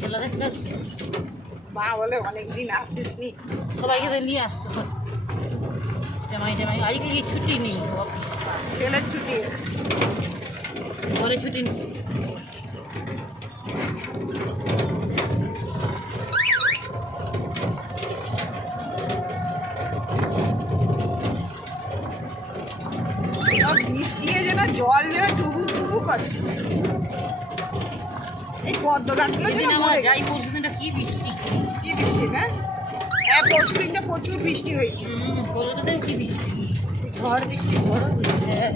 ছেলে রেখে মা বলে অনেকদিন আসিস নি সবাইকে তো নিয়ে আসতে হয় জামাই জামাই আজকে কি ছুটি নেই অফিস? ছেলের ছুটি। ঘরে ছুটি নেই। সব বৃষ্টিয়ে যেন জল যেন টুবু টুবু করছে। এই আমরা যাই গেছে। পরশু দিনটা কি বৃষ্টি? কি বৃষ্টি না হ্যাঁ পরশু দিনটা প্রচুর বৃষ্টি হয়েছে। কি বৃষ্টি? ঝড় বৃষ্টি ঝড় হ্যাঁ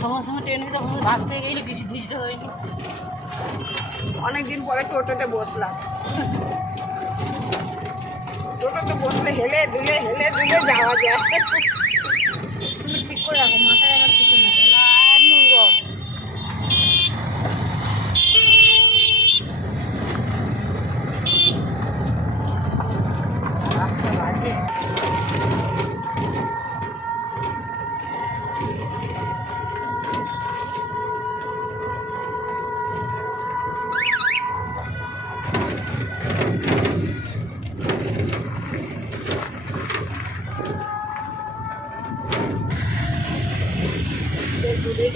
সঙ্গে সঙ্গে ট্রেন যখন বাস পেয়ে গেলে বুঝতে হয়নি অনেকদিন পরে টোটোতে বসলাম। টোটোতে বসলে হেলে দুলে হেলে দুলে যাওয়া যায়।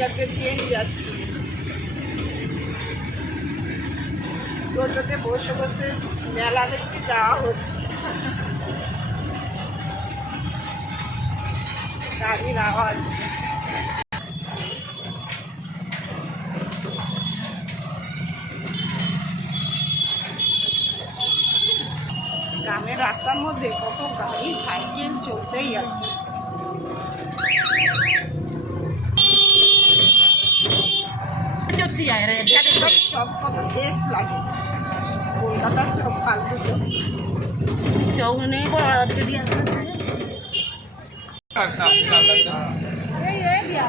কাছে দিয়েই যাচ্ছি। টোটোতে বসে বসে মেলা দেখতে যাওয়া হচ্ছে। গাড়ির আওয়াজ। গ্রামের রাস্তার মধ্যে কত গাড়ি, সাইকেল চলতেই আছে। চপসি যায় রে দেখো সব চপ কত টেস্ট লাগে কলকাতার চপ ফালতু চপ চৌক নেই বড় ওদিকে দিয়ে আসতে এই এই দিয়া